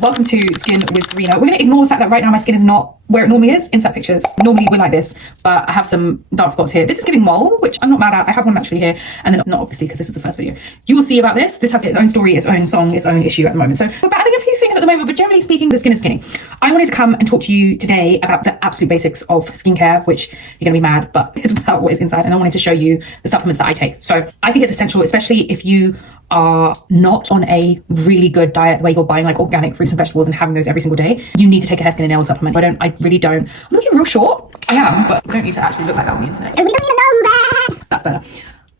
welcome to Skin with Serena. We're going to ignore the fact that right now my skin is not where it normally is. Insert pictures. Normally we're like this, but I have some dark spots here. This is giving mole, which I'm not mad at. I have one actually here, and then not obviously because this is the first video. You will see about this. This has its own story, its own song, its own issue at the moment. So we're battling a few things at the moment, but generally speaking, the skin is skinny. I wanted to come and talk to you today about the absolute basics of skincare, which you're going to be mad, but it's about what is inside, and I wanted to show you the supplements that I take. So I think it's essential, especially if you are not on a really good diet where you're buying like organic fruits and vegetables and having those every single day. You need to take a hair, skin and nail supplement. I really don't. I'm looking real short. I am, but I don't need to actually look like that on the internet. We don't need to know that. That's better.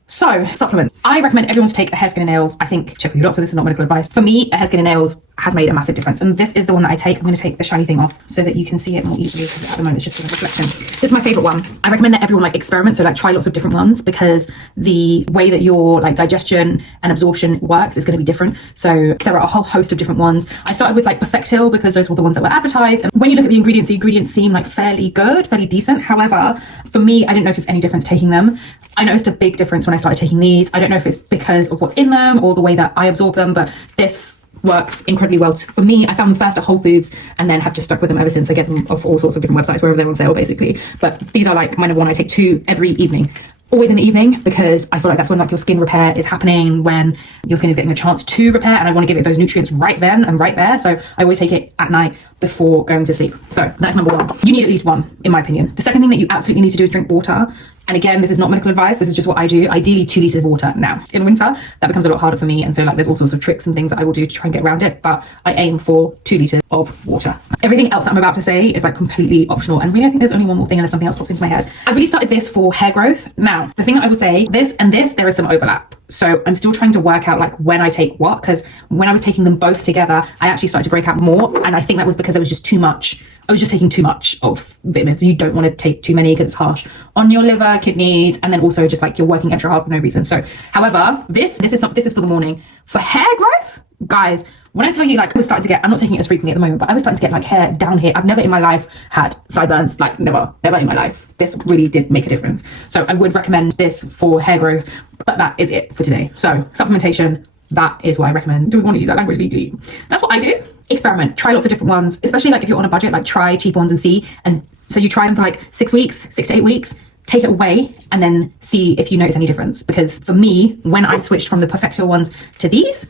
So, supplements. I recommend everyone to take a hair, skin and nails. I think check with your doctor. This is not medical advice. For me, a hair, skin and nails has made a massive difference. And this is the one that I take. I'm going to take the shiny thing off so that you can see it more easily, because at the moment it's just a reflection. This is my favorite one. I recommend that everyone like experiment. So like try lots of different ones, because the way that your like digestion and absorption works is going to be different. So there are a whole host of different ones. I started with like Perfectil because those were the ones that were advertised. And when you look at the ingredients seem like fairly good, fairly decent. However, for me, I didn't notice any difference taking them. I noticed a big difference when I started taking these. I don't know if it's because of what's in them or the way that I absorb them, but this works incredibly well for me. I found them first at Whole Foods and then have just stuck with them ever since. I get them off all sorts of different websites wherever they're on sale basically. But these are like my number one. I take 2 every evening. Always in the evening, because I feel like that's when like your skin repair is happening, when your skin is getting a chance to repair, and I want to give it those nutrients right then and right there. So I always take it at night before going to sleep. So that's number one. You need at least one, in my opinion. The second thing that you absolutely need to do is drink water. And again, this is not medical advice. This is just what I do. Ideally 2 liters of water. Now in winter, that becomes a lot harder for me. And so like there's all sorts of tricks and things that I will do to try and get around it. But I aim for 2 liters of water. Everything else that I'm about to say is like completely optional. And really, I think there's only one more thing unless something else pops into my head. I really started this for hair growth. Now, the thing that I would say, this and this, there is some overlap. So I'm still trying to work out like when I take what, because when I was taking them both together, I actually started to break out more. And I think that was because there was just too much. I was just taking too much of vitamins. You don't want to take too many because it's harsh on your liver, kidneys, and then also just like you're working extra hard for no reason. So, however, this is for the morning. For hair growth, guys, when I tell you like I was starting to get, I'm not taking it as frequently at the moment, but I was starting to get like hair down here. I've never in my life had sideburns, like never in my life. This really did make a difference. So I would recommend this for hair growth, but that is it for today. So supplementation, that is what I recommend. Do we want to use that language legally? That's what I do. Experiment, try lots of different ones, especially like if you're on a budget, like try cheap ones and see. And so you try them for like 6 to 8 weeks, take it away and then see if you notice any difference. Because for me, when I switched from the Perfectil ones to these,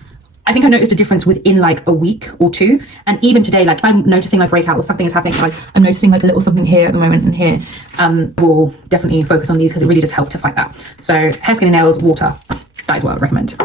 I think I noticed a difference within like a week or 2. And even today, like if I'm noticing like breakout or something is happening, like I'm noticing like a little something here at the moment and here, we'll definitely focus on these because it really does help to fight that. So hair, skin and nails, water, that is what I would recommend.